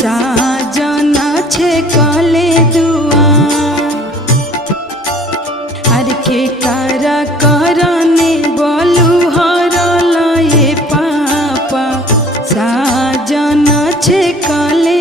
साजन छे कले दुआर आर के कारा करने बोलू हरल ये पापा साजन छे कले